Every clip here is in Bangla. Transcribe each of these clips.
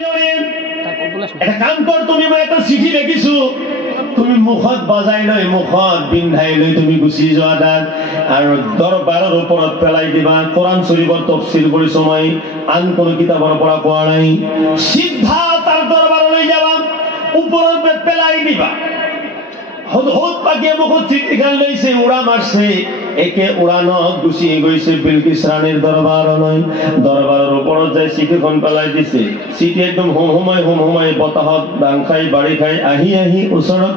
এটা কাম কর, তুমি মই এটা চিঠি লিখিছো, তুমি মুখত বজাই লৈ মুখত পিন্ধাই লৈ তুমি গুচি যোৱা তাত আৰু দৰবাৰৰ ওপৰত পেলাই দিবা। কোৰাণ শৰীফৰ তফসিৰ কৰিছো মই, আন কোনো কিতাপৰ পৰা পোৱা নাই। সিদ্ধা তাৰ দৰবাৰলৈ যাবা, ওপৰত পেলাই দিবা। হুদহুদ পাখিয়ে মুখত চিঠিখন লৈছে, উৰা মাৰছে, একে উড়ানত গুচি গৈছে বিলকিছ ৰাণীৰ দৰবাৰলৈ। দৰবাৰৰ ওপৰত যাই চিঠিখন পেলাই দিছে। চিঠি একদম হুমহুমাই বতাহত দাং খাই বাঢ়ি খাই আহি আহি ওচৰত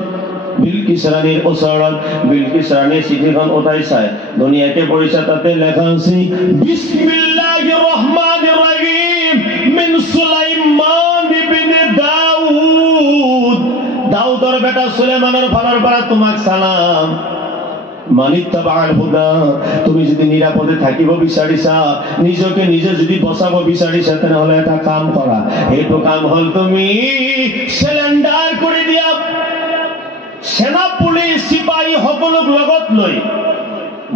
বিলকিছ ৰাণীৰ ওচৰত। বিলকিছ ৰাণীয়ে চিঠিখন উঠাই চাই ধুনীয়াকে পঢ়িছে। তাতে লেখা আছে, বিসমিল্লাহিৰ ৰহমানিৰ ৰহিম মিন সুলাইমান ইবনে দাউদ। দাউদৰ বেটা সুলেমানৰ ফালৰ পৰা তোমাক সালাম। মানিত্তাবাল হুদা, তুমি যদি নিরাপদে থাকিব বিচাৰিছা, নিজকে নিজে যদি বচাব বিচাৰিছা, তেনেহলে এটা কাম কৰা। এইটো কাম হল তুমি সিলিন্ডার কৰি দিয়া, সেনা পুলিশ সিপাহী সকলোক লগত লৈ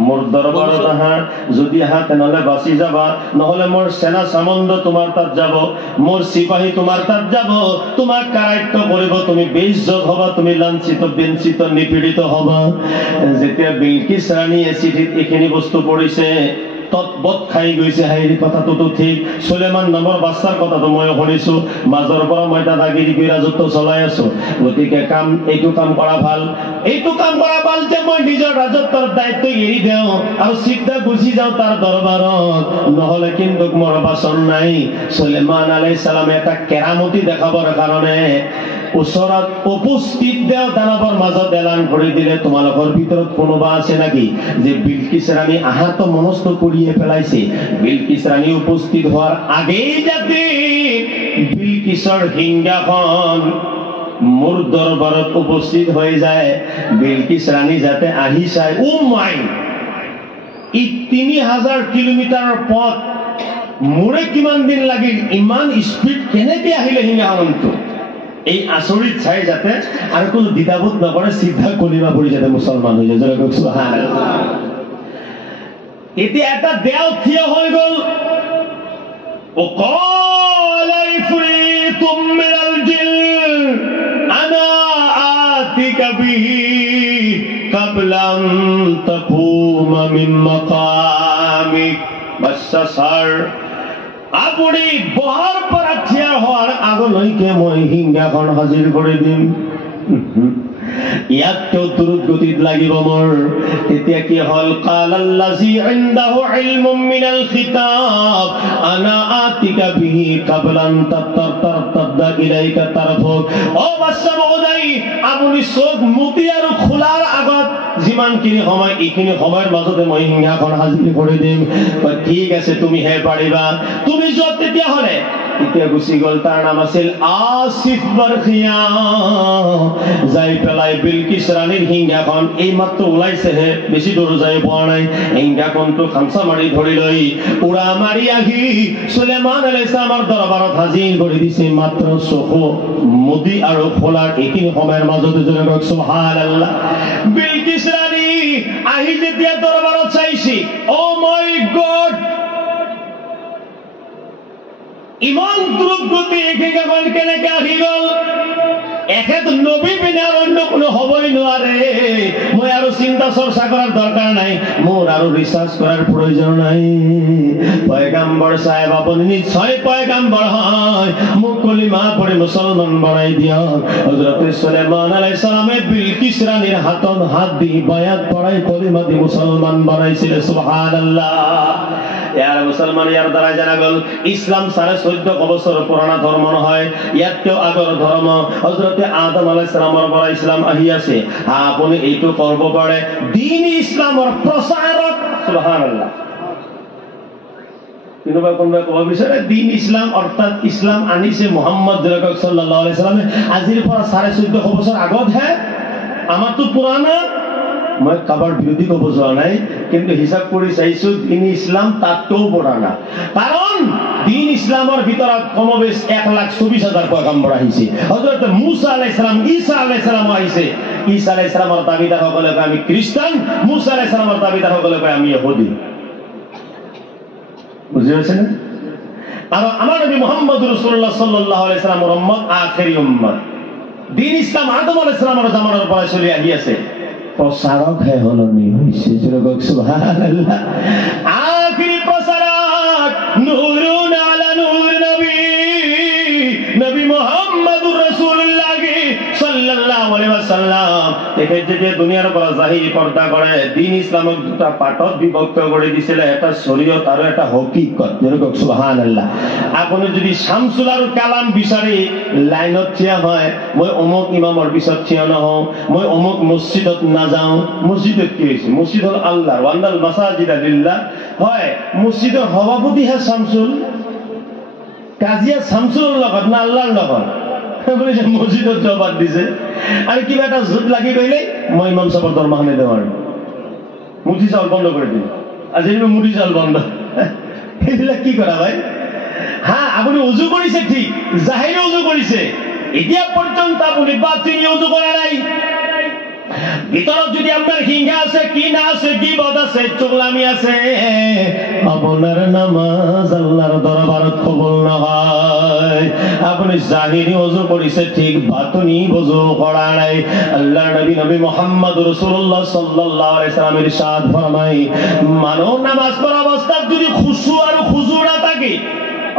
মোৰ দৰবাৰত আহা। যদি আহা তেনেহলে বাচি যাবা, নহলে মোৰ সেনা সামন্ত তোমাৰ তাত যাব, মোৰ সিপাহী তোমাৰ তাত যাব, তোমাক কাৰায়ত্ব কৰিব, তুমি বেইজ্জত হবা, তুমি লাঞ্ছিত বঞ্চিত নিপীড়িত হবা। যেতিয়া বিলকিছ ৰাণীয়ে চিঠিত এইখিনি বস্তু পঢ়িছে, তৎবত খাই গৈছে। হাইৰি কথাটোতো ঠিক, সুলেমান নামৰ বাচ্চাৰ কথাটো মই শুনিছো, মাজৰ পৰা মই দাদাগিৰি কৰি ৰাজত্ব চলাই আছো। গতিকে এইটো কাম কৰা ভাল, এইটো কাম কৰা ভাল যে মই নিজৰ ৰাজত্বৰ দায়িত্ব এৰি দিওঁ আৰু চিধা গুচি যাওঁ তাৰ দৰবাৰত, নহলে কিন্তু মোৰ বাচন নাই। সুলেমান আলাইহিস সালামে এটা কেৰামতি দেখাবৰ কাৰণে ওচৰত উপস্থিত দেও দানৱৰ মাজত এলান কৰি দিলে, তোমালোকৰ ভিতৰত কোনোবা আছে নাকি যে বিলকিছ ৰাণী আহাতো মনস্থ কৰিয়ে পেলাইছে। বিলকিছ ৰাণী উপস্থিত হোৱাৰ আগেই যাতে বিলকিছৰ সিংহাসন মোৰ দৰবাৰত উপস্থিত হৈ যায়, বিলকিছ ৰাণী যাতে আহি চায়, ও মাই, ই 3000 কিলোমিটাৰৰ পথ মোৰে কিমান দিন লাগিল, ইমান স্পীড কেনেকে আহিলে সিংহাসনটো, এই আচৰিত চাই যাতে আৰু কোনো দ্বিধাবোধ নকৰে, চিধা কলিমা পৰি যাতে মুছলমান হৈ যায়। এতিয়া এটা দেও থিয় হৈ গল। وقال عفريت من الجن أنا آتيك به قبل أن تقوم من مقامك। বাদশাহ, আপুনি বহাৰ পৰা থিয় হোৱাৰ আগলৈকে মই সিংহাসন হাজিৰ কৰি দিম। ইয়াতকেও দ্ৰুত গতিত লাগিব মোৰ। তেতিয়া কি হল, কালাল্লাযী ইনদাহু ইলমুম মিনাল খিতাব আনা আতিকা বিহি কাবলান তারতাদা ইলাইকা তারফুক। ও বাদশাহ মহোদয়, আপুনি চোখ মুতি আৰু খোলাৰ আগত যিমানখিনি সময়, এইখিনি সময়ৰ মাজতে মই সিংহাসন হাজিৰ কৰি দিম। ঠিক আছে, তুমিহে পাৰিবা, তুমি যোৱা। তেতিয়াহলে এতিয়া গুচি গল। তাৰ নাম আছিল আসিফ বাৰখিয়া। যাই পেলাই বিলকিছ ৰাণীৰ সিংহাসন এই মাত্ৰ ওলাইছেহে, বেছি দূৰ যাই পোৱা নাই, সিংহাসনটো খামচা মাৰি ধৰি লৈ উৰা মাৰি আহি সুলেমান আলাইহিস সালামৰ দৰবাৰত হাজিৰ কৰি দিছে। মাত্ৰ চকু মুদি আৰু খোলাৰ এইখিনি সময়ৰ মাজতে জনক সুবহানাল্লাহ। বিলকিছ ৰাণী আহি যেতিয়া দৰবাৰত চাইছি, ও মাই গড, ইমান দ্ৰুত গতি সিংহাসন কেনেকে আহি গল? এখেত নবী বিনে আর অন্য কোনো হবই নোৱাৰে। মই আৰু চিন্তা চৰ্চা কৰাৰ দৰকাৰ নাই, মোৰ আৰু ৰিচাৰ্চ কৰাৰ প্ৰয়োজন নাই। পয়গাম্বৰ সাহেব, আপুনি নিশ্চয় পয়গাম্বৰ হয়, মোক কলিমা পঢ়ি মুছলমান বনাই দিয়ক। হযরত সুলাইমান আলাইহিস সালামে বিলকিছ ৰাণীৰ হাতত হাত দি বায়াত পঢ়াই কলিমা দি মুছলমান বনাইছিল। সুবহানাল্লাহ। ইয়াৰ মুছলমান, ইয়াৰ দ্বাৰা জানা গল ইছলাম 1450 বছৰ পুৰণা ধৰ্ম নহয়, ইয়াতকেও আগৰ ধৰ্ম। হযরত আদম আলাইহিস সালামৰ পৰা ইছলাম আহি আছে। আপুনি এইটো কৰিব পাৰে, দিন ইছলামৰ প্ৰচাৰক। সুবহানাল্লাহ। কোনোবা ক'ব বিচাৰে দিন ইছলাম অৰ্থাৎ ইছলাম আনিছে মুহাম্মদ সাল্লাল্লাহু আলাইহি সাল্লামে আজিৰ পৰা 1450 বছৰ আগতহে, আমাৰতো পুৰণা। মই কাবাৰ বিৰোধী ক'ব যোৱা নাই, কিন্তু হিচাপ কৰি চাইছো দিন ইছলাম তাতকেও পুৰণা। কাৰণ দিন ইছলামৰ ভিতৰত কমবেশ 1,24,000 পয়গম্বৰ আহিছে। হযরত মুসা আলাইহিস সালাম, ঈসা আলাইহিস সালাম আহিছে। ঈসা আলাইহিস সালামৰ দাবিদাৰসকলে কয় আমি খ্ৰীষ্টান, মুসা আলাইহিস সালামৰ দাবিদাৰসকলে কয় আমি ইহুদী। বুজি পাইছেনে? আর আমার নবী মুহাম্মদ রাসূলুল্লাহ সাল্লাল্লাহু আলাইহি সাল্লামের উম্মত আখেরি উম্মত। দিন ইসলাম আদম আলাইহিস সালামের জামানার পরে চলে আসিয়াছে, প্রচারক হে হলনি হইছে। সুবহানাল্লাহ। আখেরি প্রচারক নূরুন আলা নূর নবী, নবী মুহাম্মদুর রাসূলুল্লাহ সাল্লাল্লাহু আলাইহি ওয়াসাল্লাম দেখে যে দুনিয়ার পর জাহিরি পর্দা করে দিন ইসলামক দুটা পাঠত বিভক্ত করে দিছিল, একটা শরীয়ত আর একটা হকিকত। যেরকম সুবহানাল্লাহ। আপনি যদি শামসুল আর কালাম বিচারি লাইনত থিয়া হয়, মই অমুক ইমামৰ পিছত থিয়া নহও, মই অমুক মসজিদত না যাও। মসজিদত কি হইছে? মসজিদ হল আল্লাহর, ওয়ান্নাল মাসাজিদা লিল্লাহ। হয় মসজিদের সভাপতি হে শামসুল, কাজিয়া শামসুলের লগত না আল্লাহর লগত? মসজিদত জবাব দিছে। আর কিবা এটা জুত লাগি কইলে মই ইমাম সাহেবের দরমহা নিতে পারব, মুঠি চাউল বন্ধ করে দিন। আর যেগুলো মুঠি চাউল বন্ধ, এইবিলাক কি করা ভাই? হ্যাঁ, আপনি উজু করেছে ঠিক, জাহিরে উজু করেছে, এতিয়া পর্যন্ত আপনি বাতিনি উজু করা নাই। ভিতৰত যদি আপনার হিংসা আছে, কি না আছে, কি বদ আছে, চুগলামি আছে, আপনার নামাজ আল্লাহর দরবারত কবুল নহয়। আপনি জাহিরি ওযু করিছে ঠিক, বাতিনি ওযু করা নাই। আল্লাহর নবী নবী মুহাম্মদ রাসূলুল্লাহ সাল্লাল্লাহু আলাইহি সাল্লাম ইরশাদ ফরমায়, মানব নামাজ পড়া অবস্থায় যদি খুশু আর খুজু না থাকে,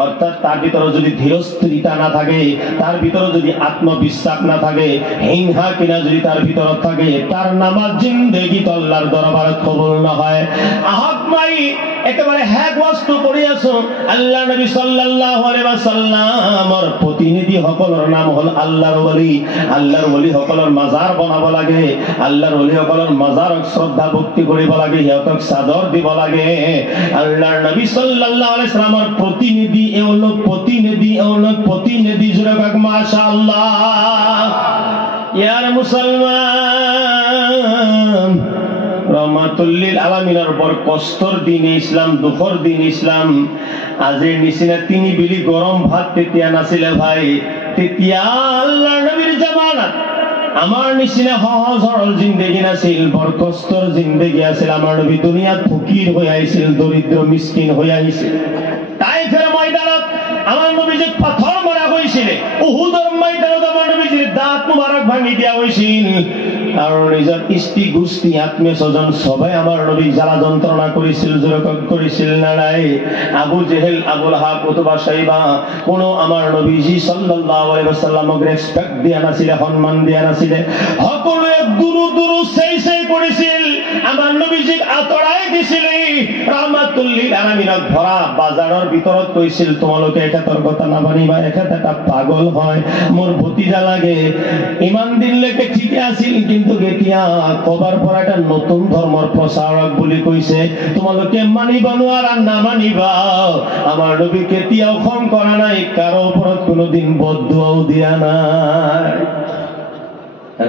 অর্থাৎ তার ভিতরে যদি ধীরস্থিরতা না থাকে, তার ভিতরে যদি আত্মবিশ্বাস না থাকে, হিংসা কিনা যদি তার ভিতরে থাকে, তার নামাজ জিন্দেগি তো আল্লাহর দরবারে কবুল না হয়। আহত মাই একেবারে হ্যাক ওয়াস্তু করে আছো। আল্লাহ নবী সাল্লাল্লাহু আলাইহি ওয়াসাল্লামর প্রতিনিধি সকলের নাম হল আল্লাহর ওলি। আল্লাহর ওলি সকলের মাজার বনাব লাগে, আল্লাহর ওলি সকলের মাজারক শ্রদ্ধা ভক্তি কৰিব লাগে, সিহঁতক চাদর দিব লাগে। আল্লাহর নবী সাল্লাল্লাহু আলাইহি ওয়াসাল্লামর প্রতিনিধি এওলোক প্রতিনিধি, এওলোক প্রতিনিধি জুড়ে কাক মাশাআল্লাহ। ইয়ার মুসলমান, রহমাতুল্লিল আলামিনের পর কষ্টর দিন ইসলাম, দুঃখর দিন ইসলাম। আজিৰ নিচিনা তিনি বিলি গরম ভাত তেতিয়া নাছিলে ভাই। তেতিয়া আল্লাহৰ নবীৰ জামানাত আমার নিচিনা সহজ সরল জিন্দেগি নাছিল, বড় কষ্টর জিন্দেগি আছিল। আমার নবী দুনিয়াত ফকির হয়ে আইছিল, দরিদ্র মিসকিন হয়ে আইছিল। তাইফের ময়দানত আমার নবীজি পাথর মারা হয়েছিল, উহুদের ময়দানত আমার নবীজির দাঁত মুবারক ভাঙি দিয়া হয়েছিল। আর নিজের স্ত্রী গোষ্ঠী আত্মীয় স্বজন সবাই আমার নবী জ্বালা যন্ত্রণা করেছিল, যেরকম করেছিল না নাই। আবু জেহেল, আবু লাহাব, উতবা, শাইবা কোনো আমার নবীজি সাল্লাল্লাহু আলাইহি ওয়াসাল্লামক রেসপেক্ট দিয়া নাছিল, সম্মান দিয়া নাছিল। সকলোৱে দুরু দুরু সেই সেই করেছিল, আমার নবীজিক আতৰাই দিছিল। রাহমাতুল লিল আলামিনত ভরা বাজারের ভিতৰত কৈছিল, তোমালোকে এখেতৰ কথা নামানিবা, এখেত এটা পাগল হয়, মোর ভতিজা লাগে। ইমান দিনলৈকে ঠিকে আছিল, কিন্তু এতিয়া কবার পর একটা নতুন ধর্মর প্রচারক বুলি কৈছে, তোমালোকে মানিবা নোৱাৰা, নামানিবা। আমার নবী কেতিয়াও খং কৰা নাই, কারো ওপৰত কোনোদিন বদদুয়াও দিয়া নাই।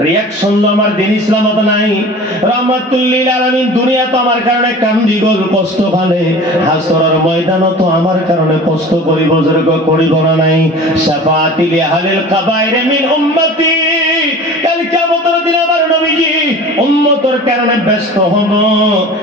রিয়াকশন তো আমার দিন ইসলামত নাই। রাহমাতুল লিল আলামিন দুনিয়া তো আমার কারণে কান্দি গল, কষ্ট পালে, হাসরের ময়দানও তো আমার কারণে কষ্ট করিব, যেরক করিব না নাই। শাফাআতি লি আহলিল কাবাইর মিন উম্মতি, কাল কিয়ামতের দিন আমার নবীজি উম্মতের কারণে ব্যস্ত হব।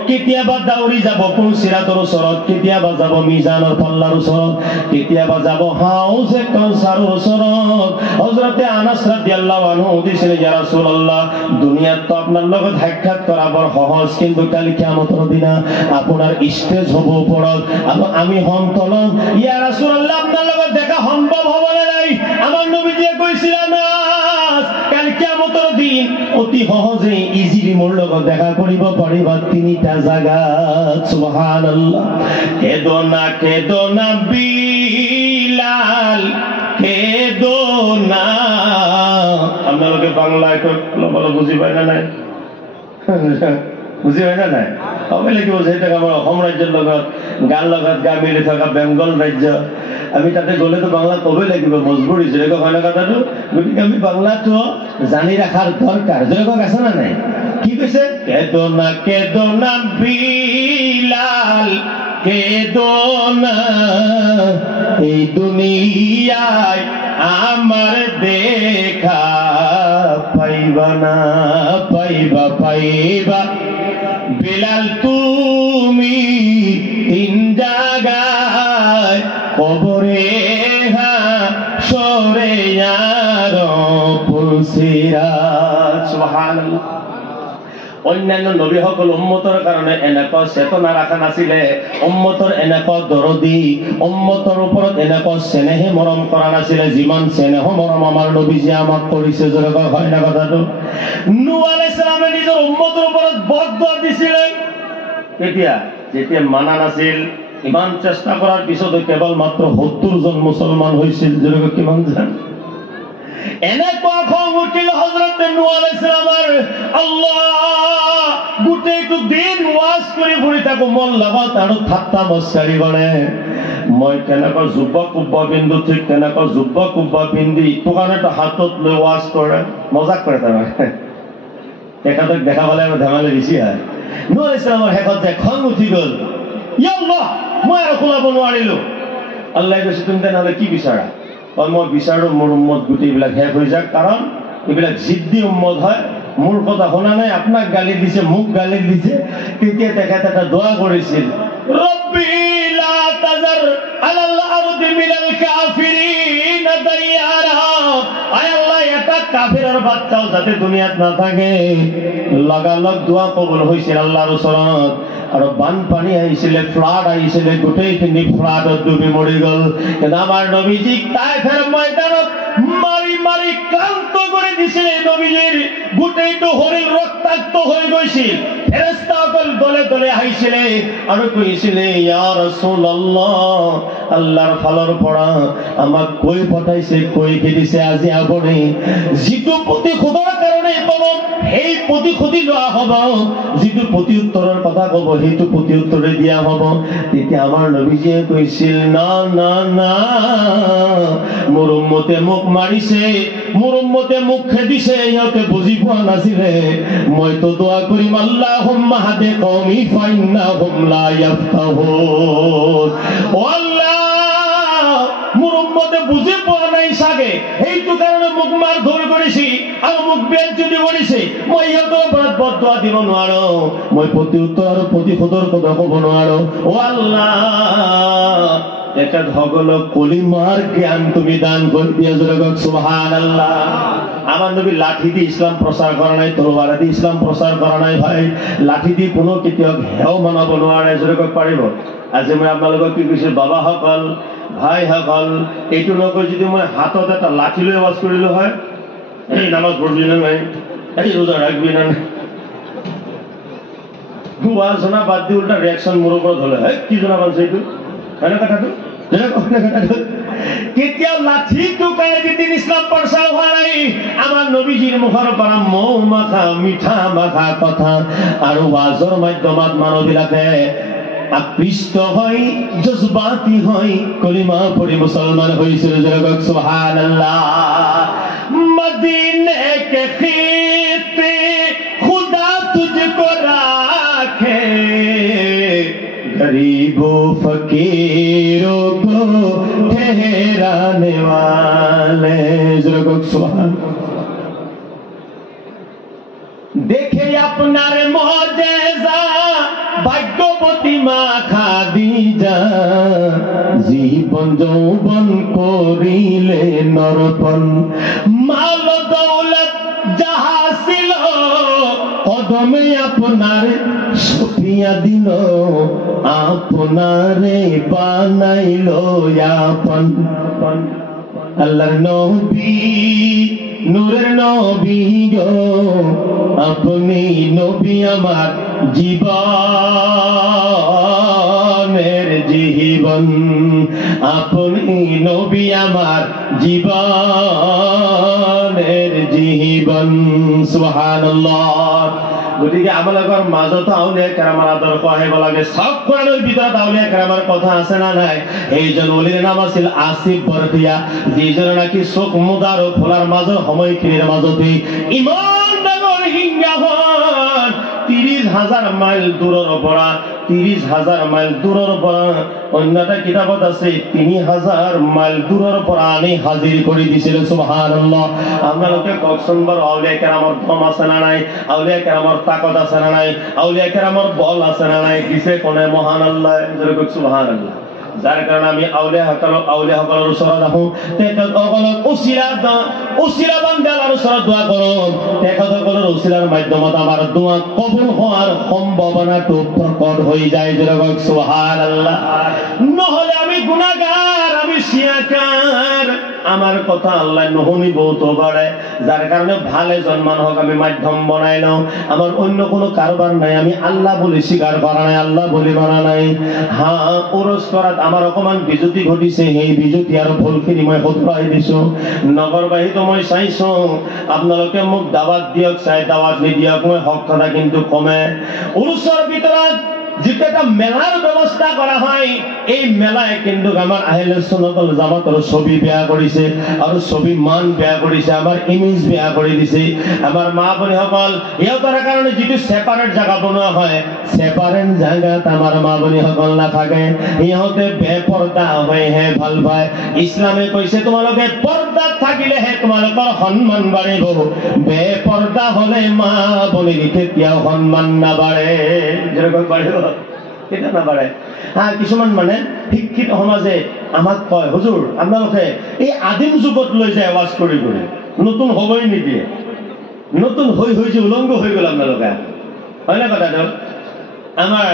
কেতিয়াবা দাউরি যাব পুলসিরাতের ওচৰত, কেতিয়াবা যাব মিজানৰ পাল্লাৰ ওচৰত, কেতিয়াবা যাব হাউজে কাউসাৰৰ ওচৰত। হযরতে আনাস রাদিয়াল্লাহু আনহু দিছিল, ইয়া রাসূলুল্লাহ, দুনিয়াত তো আপনার লগত সাক্ষাৎ করা বড় সহজ, কিন্তু কাল কিয়ামতের দিন আপনার স্টেজ হব ওপৰত, আমি হম তলত। ইয়া রাসূলুল্লাহ, আপনার লগত দেখা সম্ভব হবে না নাই? আমার নবীজিয়ে কইছিল, আনাস, কাল কিয়ামতের দিন অতি সহজে ইজিলি মোর লগত দেখা কৰিব পাৰিবা তিনিটা জায়গাত। সুবহানাল্লাহ। কেদো না বিলাল, কেদো না। আপনারা বাংলায় বুঝি পাই না নাই? বুঝি পাই না নাই? হবে লাগিব যেহেতু আমার অসম রাজ্যের লগত গান লগত গা মিলি থকা বেংগল রাজ্য, আমি তাতে গলে তো বাংলা কবই লাগিব, মজবুরি। যেরকম হয় না কথাটো, গতিকে আমি বাংলাটো জানি রাখার দরকার। যেরকম আছে না নাই? কি কৈছে? কেদো না বিলাল, কেদো না, এই দুনিয়ায় আমার দেখা পাইবা না, পাইবা। বিলাল তুমি তিন জায়গায় কবরে সরে আর পুলসিরাত সুবহানাল্লাহ। অন্যান্য নবী সকল উম্মতৰ কাৰণে এনেকুৱা চেতনা ৰাখা নাছিলে, উম্মতৰ এনেকুৱা দৰদী, উম্মতৰ ওপৰত এনেকুৱা চেনেহে মৰম কৰা নাছিলে যিমান চেনেহ মৰম আমাৰ নবীজীয়ে আমাক কৰিছে। যেনেকুৱা হয় না কথাটো? নূহ আলাইহিস সালামে নিজৰ উম্মতৰ ওপৰত বদদুৱা দিছিলে কেতিয়া? যেতিয়া মানা নাছিল। ইমান চেষ্টা কৰাৰ পিছতো কেৱল মাত্ৰ 70 জন মুছলমান হৈছিল। যেনেকুৱা কিমান জান এনেকুৱা খং উঠিল হযৰতে নূহ আলাইহিস সালামৰ। আল্লাহ গোটেইটো দিন ওয়াজ কৰি ফুৰি থাকো মন লগত আৰু ঠাট্টা মস্কাৰী কৰে। মই কেনেকুৱা জুব্বা কুব্বা পিন্ধো, ঠিক তেনেকুৱা জুব্বা কুব্বা পিন্ধি দোকানতে হাতত লৈ ওয়াজ কৰে, মজাক কৰে। তাৰমানে তেখেতক দেখা পালে আৰু ধেমালি বেছি হয়। নূহ আলাইহিস সালামৰ শেষত যে খং উঠি গ'ল, ইয়া আল্লাহ মই আৰু খোলাব নোৱাৰিলো। আল্লাহে কৈছে তুমি তেনেহ'লে কি বিচাৰা? মই বিচাৰো মোৰ উম্মত গোটেইবিলাক শেষ হৈ যাক, কাৰণ এইবিলাক জিদ্দি উম্মত হয়, মোৰ কথা শুনা নাই, আপোনাক গালি দিছে, মোক গালি দিছে। তেতিয়া তেখেত এটা দোৱা কৰিছিল, ৰব্বি লা তাজাৰ আলাল আৰদি মিনাল কাফিৰিন দাইয়াৰা। আয় আল্লাহ এটা কাফিৰৰ বাচ্চাও যাতে দুনিয়াত নাথাকে। লগালগ দোৱা কবুল হৈছিল আল্লাহৰ ওচৰত। আৰু বানপানী আহিছিলে, ফ্লাড আহিছিলে, গোটেইখিনি ফ্লাডত ডুবি মৰি গ'ল। কিন্তু আমাৰ নবীজীক তাইফৰ ময়দানত মাৰি মাৰি ক্লান্ত কৰি দিছিলে। নবীজীৰ গোটেইটো শৰীৰ ৰক্তাক্ত হৈ গৈছিল। ফেৰেশতাসকল দলে দলে আহিছিলে আৰু কৈছিলে, ইয়া ৰাসূলুল্লাহ, আল্লাহৰ ফালৰ পৰা আমাক কৈ পঠাইছে, কৈ খেদিছে আজি আপুনি যিটো প্ৰতিশোধৰ কাৰণে ক'ব সেই প্ৰতিশোধি লোৱা হ'ব, যিটো প্ৰতি উত্তৰৰ কথা ক'ব সেইটো প্ৰতি উত্তৰে দিয়া হ'ব। তেতিয়া আমাৰ নবীজীয়ে কৈছিল, না না না, মোৰ উম্মতে মোক মাৰিছে, মোৰ উম্মতে মোক খেদিছে, ইহঁতে বুজি পোৱা নাছিলে। মইতো দোৱা কৰিম, আল্লাহুম্মা হাদি কওমি ফাইন্নাহুম লা ইয়াফকাহুন। ও আল্লাহ, মোৰ উম্মতে বুজি পোৱা নাই চাগে, সেইটো কাৰণে মোক মাৰ ধৰ কৰিছে আৰু মোক বেজ্জতি কৰিছে। মই ইহঁতৰ ওপৰত বদদুৱা দিব নোৱাৰো, মই প্ৰতি উত্তৰ আৰু প্ৰতিশোধৰ কথা ক'ব নোৱাৰো। ও আল্লাহ, তেখেত সকলক কলিমাৰ জ্ঞান তুমি দান কৰি দিয়া। জোৰক সুবহানাল্লাহ। আমার নবী লাঠি দি ইসলাম প্রচার করা নাই, তরবারে দি ইসলাম প্রচার করা নাই। ভাই লাঠি দি কোনো কেতিয়াও হেও মানাব নোৱাৰে। জোৰক পাৰিব? আজি মই আপোনালোকক কি কৈছো, বাবা সকল, ভাই সকল, এইটো নকৈ যদি মই হাতত এটা লাঠি লৈ আৱাজ কৰিলো হয়, এই নামাজ পঢ়বি না নাই, এই ৰোজা ৰাখবি না নাই, ওয়াজ শুনা বাদ দি উল্টা ৰিয়েকশ্যন মোৰ ওপৰত হলে হয়, কি জনা পাইছে এইটো হয়নে কথাটো? কেতিয়াও লাঠি টুকাই যদি ইসলাম প্ৰচাৰ হোৱা নাই। আমাৰ নবীজীৰ মুখৰ পৰা মৌ মাখা মিঠা মাখা কথা আৰু ওয়াজৰ মাধ্যমত মানুহবিলাকে আকৃষ্ট হৈ জজবাতি হৈ কলিমা পঢ়ি মুছলমান হৈছিল। জগত সুবহানাল্লাহ। মদিনে কে खीते खुदा तुझको राखे, गरीबों फकीरों को ठहराने वाले। जगत सुभान। देखे আপনার মজেজা, ভাগ্যবতী মা খাদিজা, জীবন যৌবন করিলে নরপণ, মাল দৌলত যাহা ছিল কদমে আপনার সপিয়া দিল, আপনারে বানাইল আপন। আল্লাহর নবী, নূরের নবী গো, আপনি নবী আমার জীবনের জীবন, আপনি নবী আমার জীবনের জীবন। সুবহানাল্লাহ। গতিকে আপোনালোকৰ মাজত আউলিয়া কেৰামৰ আদৰ্শ আহিব লাগে। চব কোৰাণৰ ভিতৰত আউলিয়া কেৰামৰ কথা আছে না নাই? এইজন অলিৰ নাম আছিল আসিফ বৰখিয়া, যিজনে নাকি চোখ মুদা আৰু খোলাৰ মাজৰ সময়খিনিৰ মাজতে ইমান ডাঙৰ সিংহাসন 30,000 মাইল দূৰৰ পৰা, 30,000 মাইল দূৰৰ পৰা, অন্য এটা কিতাপত আছে 3,000 মাইল দূৰৰ পৰা আনি হাজিৰ কৰি দিছিল। সুবহানাল্লাহ। আপোনালোকে কওকচোন বাৰু, আউলিয়া কেৰামৰ দম আছে না নাই? আউলিয়া কেৰামৰ তাকত আছে না নাই? আউলিয়া কেৰামৰ বল আছে না নাই? দিছে কোনে? মহান আল্লাহ। সুবহানাল্লাহ। যাৰ কাৰণে আমি আউলিয়াসকলৰ ওচৰত আহোঁ, তেখেতসকলক উচিলা বান্দালৰ ওচৰত দোৱা কৰোঁ। তেখেতসকলৰ উচিলাৰ মাধ্যমত আমাৰ দোৱা কবুল হোৱাৰ সম্ভাৱনাটো প্ৰকট হৈ যায়। যেনেকৈ সুবহানাল্লাহ। নহ'লে আমি গুনাহগাৰ, আমি চিয়াকাৰ, আমাৰ কথা আল্লাহ নুশুনিবও পাৰে। যাৰ কাৰণে ভাল এজন মানুহক আমি মাধ্যম বনাই লওঁ। আমাৰ অন্য কোনো কাৰোবাৰ নাই, আমি আল্লাহ বুলি স্বীকাৰ কৰা নাই, আল্লাহ বুলি মানা নাই। উৰস কৰাত আমাৰ অকমান বিজুতি ঘটিছে, সেই বিজুতি আৰু ভুলখিনি মই শুধৰাই দিছো। নগৰবাসীতো মই চাইছো, আপোনালোকে মোক দাৱাত দিয়ক, চাই দাৱাত নিদিয়ক, মই হক কথা কিন্তু কমে। উৰুসৰ ভিতৰত যিটো এটা মেলাৰ ব্যৱস্থা কৰা হয়, এই মেলাই কিন্তু আমাৰ আহলে সুন্নাত ওয়াল জামাতৰ ছবি বেয়া কৰিছে আৰু ছবি মান বেয়া কৰিছে, আমাৰ ইমেজ বেয়া কৰি দিছে। আমাৰ মা ভনীসকল, ইহঁতৰ কাৰণে যিটো সেপাৰেট জায়গা বনোৱা হয়, সেপাৰেট জায়গাত আমাৰ মা ভনীসকল নাথাকে, ইহঁতে বেপৰ্দা হৈহে ভাল পায়। ইছলামে কৈছে তোমালোকে পৰ্দাত থাকিলেহে তোমালোকৰ সন্মান বাঢ়িব, বেপৰ্দা হলে মা ভনীৰ কেতিয়াও সন্মান নাবাঢ়ে। যেনেকৈ বাঢ়িব কেতিয়া নাবাঢ়ে। কিছুমান মানে শিক্ষিত সমাজে আমাক কয়, হুজুৰ আপোনালোকে এই আদিম যুগত লৈ যায় আৱাজ কৰি কৰি, নতুন হবই নিদিয়ে, নতুন হৈ যে উলংগ হৈ গ'ল আপোনালোকে, হয় না কথাটো? আমাৰ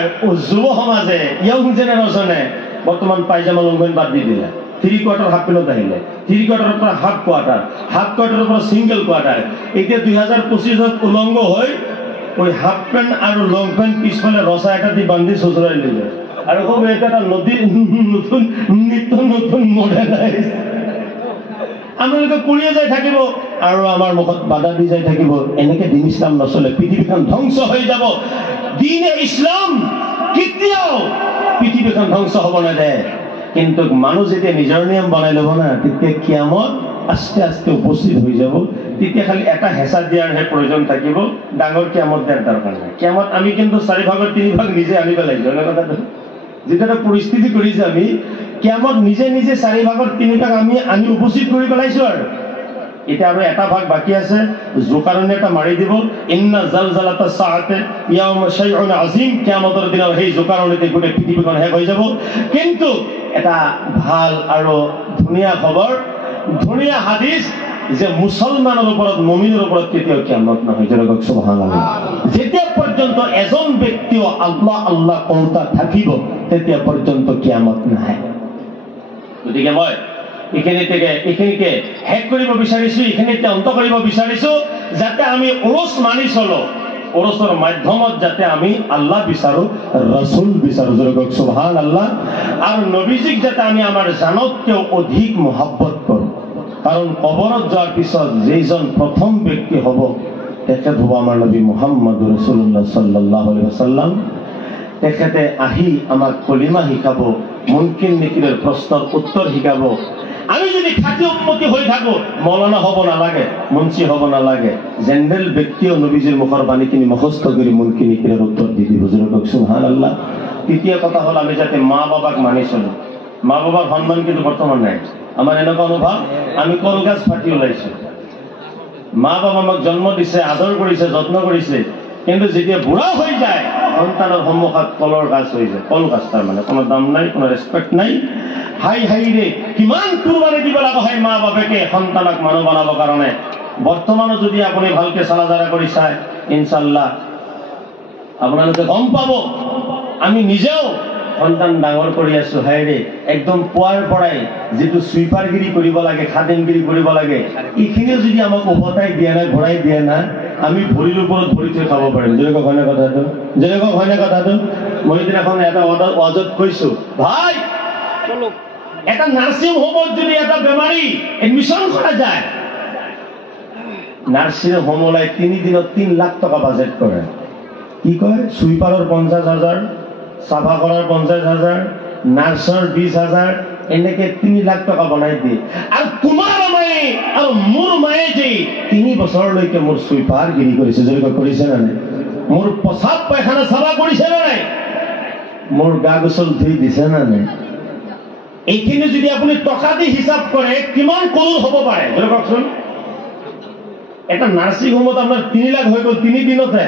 যুৱ সমাজে, ইয়ং জেনেৰেশ্যনে বৰ্তমান পাইজামা লংপেণ্ট বাদ দি দিলে, 3 কোৱাৰ্টাৰ হাফ পেণ্টত আহিলে, 3 কোৱাৰ্টাৰৰ পৰা হাফ কোৱাৰ্টাৰৰ পৰা ছিংগল কোৱাৰ্টাৰ। এতিয়া 2025ত উলংগ হৈ ওই হাফ প্যান্ট আর লং প্যান্ট পিছফালে রসা এটা দিয়ে বান্ধি শ্বশুরাই নিলে, আর খুব এটা নদীর নতুন নিত্য নতুন মডেলাইজ। আমালোকে কুড়িয়ে যাই থাকিব আৰু আমাৰ মুখত বাধা দি যাই থাকিব। এনেকে দিন ইছলাম নচলে, পৃথিৱীখন ধ্বংস হৈ যাব। দিনে ইছলাম কেতিয়াও পৃথিৱীখন ধ্বংস হ'ব নেদে। কিন্তু মানুহ যেতিয়া নিজৰ নিয়ম বনাই ল'ব না, তেতিয়া কিয়ামত আস্তে আস্তে উপস্থিত হৈ যাব। তেতিয়া খালি এটা হেঁচা দিয়াৰহে প্ৰয়োজন থাকিব, ডাঙৰ কিয়ামত দিয়াৰ দৰকাৰ নাই। কিয়ামত আমি কিন্তু 4 ভাগৰ 3 ভাগ নিজে আনিব লাগিব। কথাটো যেটা এটা পৰিস্থিতি কৰিছে, আমি কিয়ামত নিজে নিজে 4 ভাগৰ 3 ভাগ আমি আনি উপস্থিত কৰি পেলাইছো। আৰু এতিয়া আৰু এটা ভাগ বাকী আছে, জোকাৰণে এটা মাৰি দিব, ইন্না জালজালাতা সাআতে ইয়াউম শাইউন আযীম। কিয়ামতৰ দিনৰ সেই জোকাৰণেতে গোটেই পৃথিৱীখন শেষ হৈ যাব। কিন্তু এটা ভাল আৰু ধুনীয়া খবৰ, ধুনীয়া হাদিস, যে মুছলমানৰ ওপৰত, মুমিনৰ ওপৰত কেতিয়াও কিয়ামত নহয়। যেনেকৈ সুবহানাল্লাহ। যেতিয়া পৰ্যন্ত এজন ব্যক্তিও আল্লাহ আল্লাহ কওঁতা থাকিব, তেতিয়া পৰ্যন্ত কিয়ামত নাহে। গতিকে মই এইখিনিকে শেষ কৰিব বিচাৰিছো, এইখিনিতে অন্ত কৰিব বিচাৰিছো, যাতে আমি উৰুস মানি চলো, উৰুসৰ মাধ্যমত যাতে আমি আল্লাহ বিচাৰো, ৰাসূল বিচাৰো। যেনেকৈ সুবহানাল্লাহ। আৰু নবীজিক যাতে আমি আমাৰ জানতকেও অধিক মহব্বত কৰো। কাৰণ কবৰত যোৱাৰ পিছত যেইজন প্ৰথম ব্যক্তি হ'ব, তেখেত হ'ব আমাৰ নবী মুহাম্মদ ৰাসূলুল্লাহ সাল্লাল্লাহু আলাইহি ওয়াসাল্লাম। তেখেতে আহি আমাক কলিমা শিকাব, মুনকিৰ নিকিৰৰ প্ৰশ্নৰ উত্তৰ শিকাব। আমি যদি খাঁটি উম্মতি হৈ থাকো, মৌলানা হ'ব নালাগে, মুন্সি হ'ব নালাগে, জেনেৰেল ব্যক্তিও নবীজিৰ মুখৰ বাণীখিনি মুখস্থ কৰি মুনকিৰ নিকিৰৰ উত্তৰ দি দিব। সুবহানাল্লাহ। তৃতীয় কথা হ'ল, আমি যাতে মা বাবাক মানি চলো। মা বাবার সন্মান কিন্তু বৰ্তমান নাই। আমাৰ এনেকুৱা অনুভৱ, আমি কল গাছ ফাটি ওলাইছো। মা বাবা আমাক জন্ম দিছে, আদৰ কৰিছে, যত্ন কৰিছে, কিন্তু যেতিয়া বুঢ়া হৈ যায়, সন্তানৰ সন্মুখত কলৰ গাছ হৈ যায়। কল গাছ, তাৰ মানে কোনো দাম নাই, কোনো ৰেচপেক্ট নাই। হাই ৰে কিমান কুৰবানী দিব লগা হয় মা বাপেকে সন্তানক মানুহ বনাবৰ কাৰণে। বৰ্তমানো যদি আপুনি ভালকে চালাজাৰা কৰি চায়, ইনশাআল্লাহ আপোনালোকে গম পাব, আমি নিজেও সন্তান ডাঙৰ কৰি আছো। হাইৰে একদম পুৱাৰ পৰাই যিটো সুইপাৰগিৰি কৰিব লাগে, খাদিমগিৰি কৰিব লাগে, এইখিনিও যদি আমাক উভতাই দিয়া নাই, ঘূৰাই দিয়া নাই, আমি ভৰিৰ ওপৰত ভৰি থৈ খাব পাৰিম। যেনেকৈ হয়নে কথাটো? যেনেকৈ হয়নে কথাটো? মই দিনাখন এটা ৱাজত কৈছো, ভাই এটা নাৰ্ছিং হোমত যদি এটা বেমাৰী এডমিশ্যন কৰা যায়, নাৰ্ছিং হোমলৈ 3 দিনত 3 লাখ টকা বাজেট কৰে। কি কয়? সুইপাৰৰ 50,000, চাফা কৰাৰ 50,000, নাৰ্ছৰ 20,000, এনেকে 3 লাখ টকা বনাই দিয়ে। আৰু তোমাৰ মায়ে আৰু মোৰ মায়ে যে 3 বছৰলৈকে মোৰ সুইপাৰগিৰি কৰিছে, যেনেকৈ কৰিছে নে নাই? মোৰ প্ৰসাৱ পায়খানা চাফা কৰিছে নে নাই? মোৰ গা গোচল ধুই দিছে নে নাই? এইখিনি যদি আপুনি টকা দি হিচাপ কৰে, কিমান কৰুৰ হ'ব পাৰে? কওকচোন। এটা নাৰ্ছিং হোমত আপোনাৰ 3 লাখ হৈ গ'ল 3 দিনতে।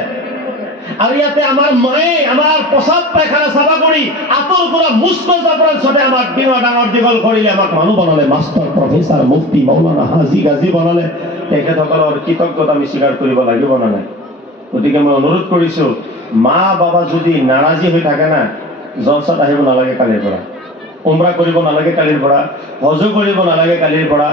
আৰু ইয়াতে আমাৰ মায়ে আমাৰ প্ৰসাদ পায়খানা চাফা কৰি আঁতৰ পৰা মুস্ত জাপৰাৰ চতে আমাক দিনৰ ডাঙৰ দীঘল কৰিলে, আমাক মানুহ বনালে, মাষ্টৰ প্ৰফেচাৰ মুফতি মৌলানা হাজি গাজী বনালে। তেখেতসকলৰ কৃতজ্ঞতা আমি স্বীকাৰ কৰিব লাগিব না নাই? গতিকে মই অনুৰোধ কৰিছো, মা বাবা যদি নাৰাজী হৈ থাকে না, জলসাত আহিব নালাগে কালিৰ পৰা, উমৰা কৰিব নালাগে কালিৰ পৰা, হজো কৰিব নালাগে কালিৰ পৰা।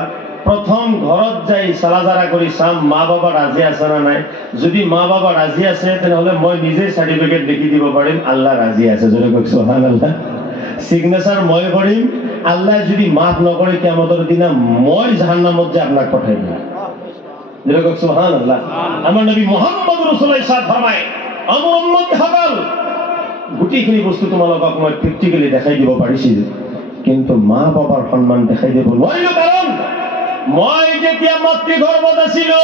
প্ৰথম ঘৰত যাই চালাজাৰা কৰি চাম মা বাবা ৰাজি আছে না নাই। যদি মা বাবা ৰাজি আছে তেনেহ'লে মই নিজে চাৰ্টিফিকেট লিখি দিব পাৰিম আল্লাহ ৰাজি আছে। যদি কওক সুবহানাল্লাহ, চিগনেচাৰ মই কৰিম। আল্লাহ যদি মাফ নকৰে কিয়ামতৰ দিনা মই জাহান্নামত যে আপোনাক পঠাই দিম। যদি কওক সুবহানাল্লাহ। আমাৰ নবী মুহাম্মদ ৰাসূলুল্লাহ সাহেব ফৰমায়, আমাৰ উম্মতসকল গোটেইখিনি বস্তু তোমালোকক মই প্ৰেক্টিকেলি দেখাই দিব পাৰিছিলো, কিন্তু মা বাবাৰ সন্মান দেখাই দিব নোৱাৰিলো। কাৰণ মই যেতিয়া মাতৃগৰ্ভত আছিলো,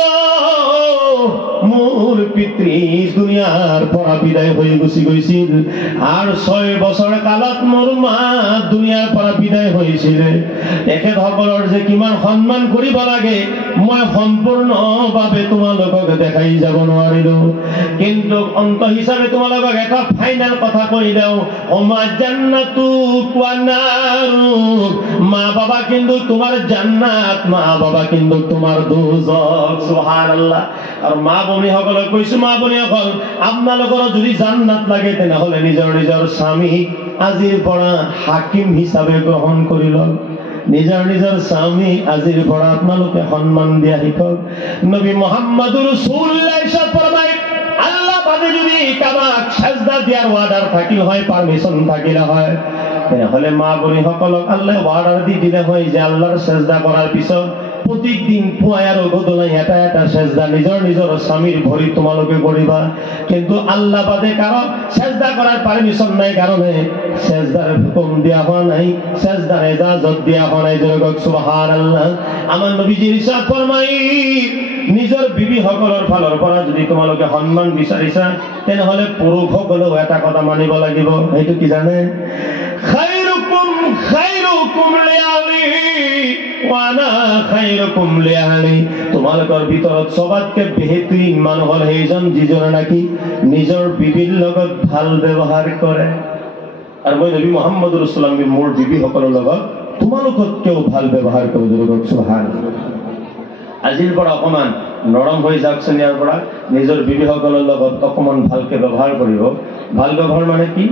মোৰ পিতৃ দুনিয়াৰ পৰা বিদায় হৈ গুচি গৈছিল, আৰু 6 বছৰ কালত মোৰ মা দুনিয়াৰ পৰা বিদায় হৈছিল। তেখেতসকলৰ যে কিমান সন্মান কৰিব লাগে মই সম্পূৰ্ণভাৱে তোমালোকক দেখাই যাব নোৱাৰিলো। কিন্তু অন্ত হিচাপে তোমালোকক এটা ফাইনেল কথা কৈ দিওঁ, ওমা জান্নাতু ওয়া নারু, মা বাবা কিন্তু তোমার জান্নাত, মা বাবা কিন্তু তোমার দোজখ। সুবহানাল্লাহ। আর মা বনি সকলক কৈছো, মা বনি সকল আপোনালোকৰ যদি জান্নাত লাগে তেনেহলে নিজৰ নিজৰ স্বামী আজিৰ পৰা হাকিম হিচাপে গ্ৰহণ কৰি লওক। নিজৰ নিজৰ স্বামী আজিৰ পৰা আপোনালোকে সন্মান দিয়া শিকক। নবী মুহাম্মদুৰ ৰাসূলুল্লাহ ফৰমায়, আল্লাহ বাদে যদি কাবাক সাজদা দিয়াৰ অৰ্ডাৰ থাকিল হয়, পারমিশন থাকিলে হয়, তেনেহলে মা বনি সকলক আল্লাহ অৰ্ডাৰ দি দিলে হয় যে আল্লাহৰ সাজদা কৰাৰ পিছত প্রত্যেক দিন পুৱাই আৰু গধূলি এটা এটা সাজদা নিজৰ নিজৰ স্বামীৰ ভৰিত তোমালোকে কৰিবা। কিন্তু আল্লাহ বাদে কারো সাজদা করার পারমিশন নাই, কারণে সাজদার হুকুম দেওয়া হয় নাই, সাজদার ইজাজত দেওয়া হয় নাই। জোরে কওক সুবহানাল্লাহ। আমার নবীজি ইরশাদ ফরমায়, নিজৰ বিবি সকলৰ ফালৰ পৰা যদি তোমালোকে সন্মান বিচাৰিছা তেনেহলে পুৰুষসকলেও এটা কথা মানিব লাগিব। সেইটো কি জানে? খাইৰুকুম খাইৰুকুম লিআহলি ওয়া আনা খাইৰুকুম লিআহলি। তোমালোকৰ ভিতৰত সবাতকে বেহতৰীন মানুহ হ'ল সেইজন যিজনে নাকি নিজৰ বিবিৰ লগত ভাল ব্যৱহাৰ কৰে। আৰু মই নবী মুহাম্মদ ৰাসূলুল্লাহ মোৰ বিবি সকলৰ লগত তোমালোকতকেও ভাল ব্যৱহাৰ কৰোঁ। সুবহানাল্লাহ। আজিৰ পৰা অকমান নৰম হৈ যাওকচোন, ইয়াৰ পৰা নিজৰ বিবি সকলৰ লগত অকমান ভালকে ব্যৱহাৰ কৰিব। ভাল ব্যৱহাৰ মানে কি?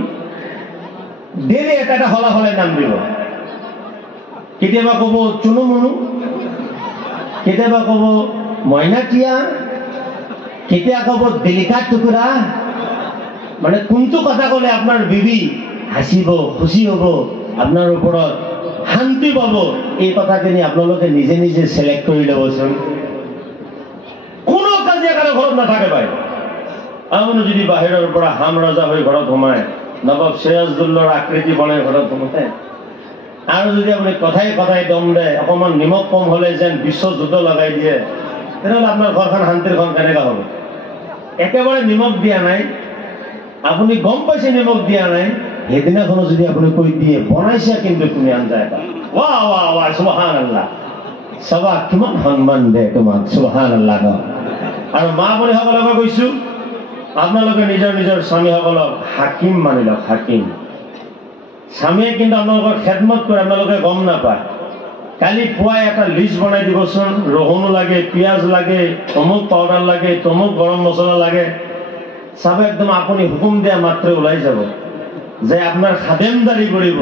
ডেইলি এটা এটা হলা হলাই নাম দিব। কেতিয়াবা কব চুনু মুনু, কেতিয়াবা কব মইনা টিয়া, কেতিয়া কব দেলিকা টুকুৰা। মানে কোনটো কথা কলে আপোনাৰ বিবি হাসিব, খুশি হব, আপনার ওপৰত শান্তি পাব, এই কথাখিনি আপোনালোকে নিজে নিজে সিলেক্ট কৰি ল'বচোন। কোনো কাজিয়া কাৰো ঘৰত নাথাকে ভাই। আপুনি যদি বাহিৰৰ পৰা হাম ৰজা হৈ ঘৰত সোমায়, নবাব সিৰাজদৌল্লাৰ আকৃতি বনাই ঘৰত সোমায়, আৰু যদি আপুনি কথাই কথাই দম দেয়, অকমান নিমখ কম হলে যেন বিশ্ব যুদ্ধ লগাই দিয়ে, তেনেহ'লে আপোনাৰ ঘৰখন শান্তিৰ ঘৰ কেনেকা হ'ব? একেবাৰে নিমখ দিয়া নাই, আপুনি গম পাইছে নিমখ দিয়া নাই, সেইদিনাখনো যদি আপুনি কৈ দিয়ে বনাইছে কিন্তু তুমি আঞ্জা এটা, ৱাহ ৱাহ ৱাহ সুবহানাল্লাহ, সবাক কিমান সন্মান দে তোমাক। সুবহানাল্লাহ। আৰু মা বনি সকলক কৈছো, আপোনালোকে নিজৰ নিজৰ স্বামীসকলক হাকিম মানি লওক। হাকিম স্বামীয়ে কিন্তু আপোনালোকৰ খেদমত কৰে, আপোনালোকে গম নাপায়। কালি পুৱাই এটা লিষ্ট বনাই দিবচোন, ৰহুনো লাগে, পিঁয়াজ লাগে, অমুক পাউডাৰ লাগে, তমুক গৰম মছলা লাগে। চাব একদম আপুনি হুকুম দিয়া মাত্ৰে ওলাই যাব যে আপোনাৰ খাদেমদাৰী কৰিব।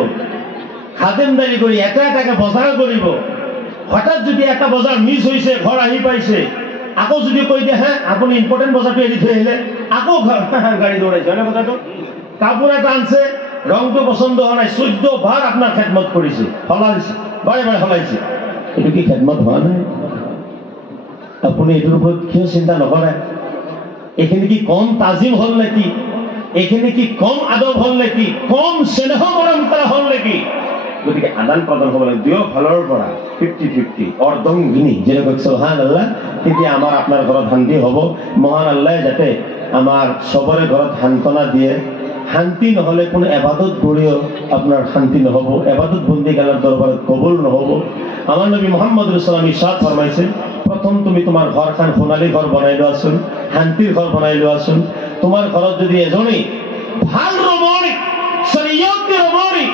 খাদেমদাৰী কৰি এটা এটাকে বজাৰ কৰিব। হঠাৎ যদি এটা বজাৰ মিছ হৈছে, ঘৰ আহি পাইছে, আকৌ যদি কৈ দিয়ে হা আপুনি ইম্পৰ্টেণ্ট বজাৰটো এৰি থৈ আহিলে, আকৌ গাড়ী দৌৰাইছে হয়নে কথাটো? কাপোৰ এটা আনছে, ৰংটো পচন্দ হোৱা নাই, 14 বাৰ আপোনাৰ খেদমত কৰিছে, সলাইছে, বাৰে বাৰে সলাইছে। এইটো কি খেদমত হোৱা নাই? আপুনি এইটোৰ ওপৰত কিয় চিন্তা নকৰে? এইখিনি কি কম তাজিম হল নেকি? এইখিনি কি কম আদব হল নেকি? কম স্নেহ মৰম কৰা হল নেকি? গতিকে আদান প্ৰদান হ'ব লাগে দুয়ো ফালৰ পৰা 50-50 অৰ্ধংগিনী। যেনেকৈ সুবহানাল্লাহ, তেতিয়া আমাৰ আপোনাৰ ঘৰত শান্তি হ'ব। মহান আল্লাহ যাতে আমাৰ সবৰে ঘৰত সান্তনা দিয়ে। শান্তি নহলে কোনো এবাদত কৰিও আপোনাৰ শান্তি নহব, এবাদত বন্দী গালৰ দৰবাৰত কবুল নহব। আমাৰ নবী মুহাম্মদ ৰাসূলুল্লাহ ইৰশাদ ফৰমাইছে, প্ৰথম তুমি তোমাৰ ঘৰখন সোণালী ঘৰ বনাই লোৱাচোন, শান্তিৰ ঘৰ বনাই লোৱাচোন। তোমাৰ ঘৰত যদি এজনী ভাল ৰমণী শৰীয়তৰ ৰমণী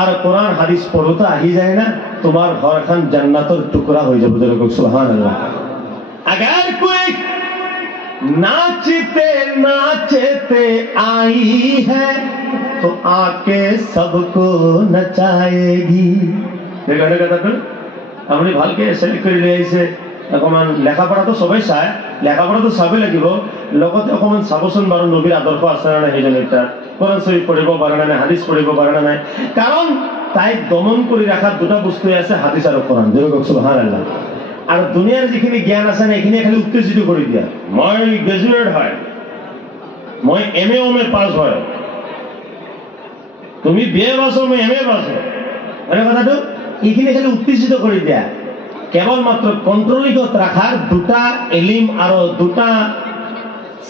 আৰু কোরআন হাদিস পড়তে আহি যায় না, তোমার ঘর এখন জান্নাতের টুকরা হয়ে যাবে। সুবহানাল্লাহ। अगर कोई नाचते नाचते आई है तो आके सबको नचाएगी। আপনি ভালকে সেলেক্ট কৰি লৈ আহিছে। অকমান লেখাপঢ়াটো সবেই চায়, লেখাপঢ়াটো চাবই লাগিব, লগতে অকমান চাবচোন বাৰু নবীৰ আদৰ্শ আছে নে নাই সেইজনীৰ তাত, কোরআন শরীফ পঢ়িব পাৰে নে নাই, হাদিস পঢ়িব পাৰে নে নাই। কাৰণ তাইক দমন কৰি ৰখাৰ দুটা বস্তুৱে আছে, হাদিস আৰু কোরআন। সুবহানাল্লাহ। আৰু দুনিয়াৰ যিখিনি জ্ঞান আছে না এইখিনি খালি উত্তেজিত কৰি দিয়া। মই গ্ৰেজুৱেট হয়, মই MA পাছ হয়, তুমি BA পাছ হয়, মই MA পাছ হয়, মানে কথাটো এইখিনি খালি উত্তেজিত কৰি দিয়া। কেৱল মাত্ৰ কন্ট্ৰলিঙত ৰাখাৰ দুটা এলিম আৰু দুটা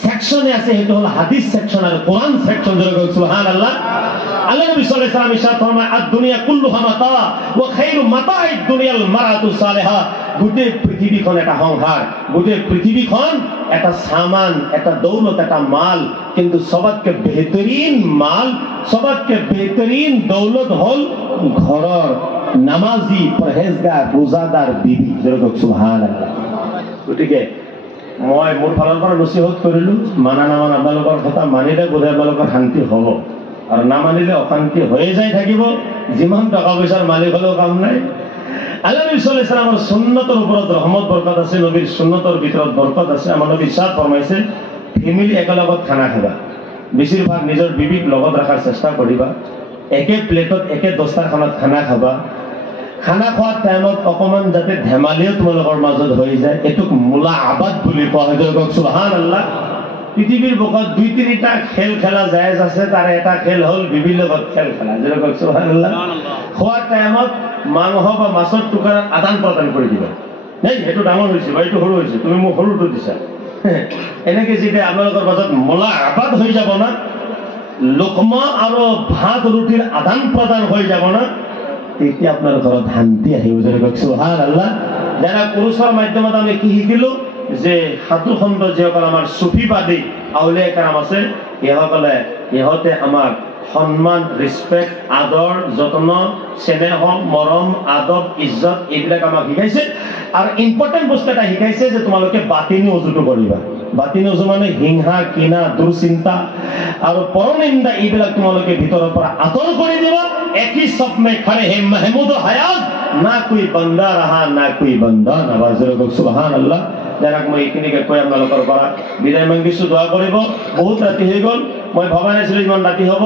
সেকশনে আছে, সেইটো হল হাদিস সেকশন আর কোরআন সেকশন। সুবহানাল্লাহ। আল্লাহ নবী সাল্লাল্লাহু আলাইহি ওয়াসাল্লাম ইরশাদ ফরমায়, আদ-দুনিয়া কুল্লুহা মাতা ওয়া খায়রু মাতা'id দুনিয়াল মারাতু সালেহা। গোটেই পৃথিবীখন এটা সংসার, গোটেই পৃথিবীখন এটা সামান, এটা দৌলত, এটা মাল, কিন্তু সবতকে বেহতরিন মাল, সবতকে বেহতরিন দৌলত হল ঘৰৰ নামাজি পरहेজগাৰ রোজাদার বিবি। সুবহানাল্লাহ। গতিকে মই মোৰ ফালৰ পৰা নচিহত কৰিলো, মানা নামান আপোনালোকৰ কথা মানিলে বোধ আপোনালোকৰ শান্তি হ'ব, আৰু নামানিলে অশান্তি হৈয়ে যাই থাকিব, যিমান টকা পইচাৰ মালিক হলেও কাম নাই। আল্লাহ নবী সাল্লাল্লাহু আলাইহি ওয়াসাল্লামৰ সুন্নতৰ ওপৰত ৰহমত বৰকত আছে, নবীৰ সুন্নতৰ ভিতৰত বৰকত আছে। আমাৰ নবী ইৰশাদ ফৰমাইছে, ফেমিলি একেলগত খানা খাবা, বেছিভাগ নিজৰ বিবিক লগত ৰাখাৰ চেষ্টা কৰিবা, একে প্লেটত একে দস্তাৰখানত খানা খাবা। খানা খোৱাৰ টাইমত অকমান যাতে ধেমালিও তোমালোকৰ মাজত হৈ যায়, এইটোক মোলা আবাদ বুলি কোৱা হয়। সুবহানাল্লাহ। পৃথিৱীৰ বুকত 2-3টা খেল খেলা জায়েজ আছে, তাৰে এটা খেল হল বিবিৰ লগত খেল খেলা। সুবহানাল্লাহ। খোৱাৰ টাইমত মাংস বা মাছৰ টুকুৰা আদান প্ৰদান কৰি দিবা, নাই সেইটো ডাঙৰ হৈছে বা এইটো সৰু হৈছে, তুমি মোক সৰুটো দিছা, এনেকে যেতিয়া আপোনালোকৰ মাজত মোলা আবাদ হৈ যাব না, লোকমা আৰু ভাত ৰুটিৰ আদান প্ৰদান হৈ যাব না, তেতিয়া আপোনাৰ ঘৰত শান্তি আহিব। সুবহানাল্লাহ। যারা পুরুষের মাধ্যমত আমি কি শিকিলো, যে সাধু খণ্ড যিসকল আমাৰ সুফিবাদী আউলিয়া কাৰাম আছে, ইহঁতে আমাৰ সন্মান, ৰেসপেক্ট, আদৰ, যত্ন, স্নেহ, মৰম, আদব, ইজ্জত এইবিলাক আমাক শিকাইছে। আৰু ইম্পৰ্টেণ্ট বস্তু এটা শিকাইছে যে তোমালোকে বাতিনি অজুটো কৰিবা। বাতিনি অজু মানে হিংসা, কিনা, দুশ্চিন্তা আৰু পৰনিন্দা এইবিলাক তোমালোকে ভিতৰৰ পৰা আঁতৰ কৰি দিবা। একই সব মে খড়ে হে महमूद हयात, না কোই বান্দা রাহা না কোই বান্দা নওয়াজ। সুবহানাল্লাহ। যাক মই এইখিনিকে কৈ আপোনালোকৰ পৰা বিদায় মাগিছো, দোৱা কৰিব। বহুত ৰাতি হৈ গ'ল, মই ভবা নাছিলো ইমান ৰাতি হ'ব।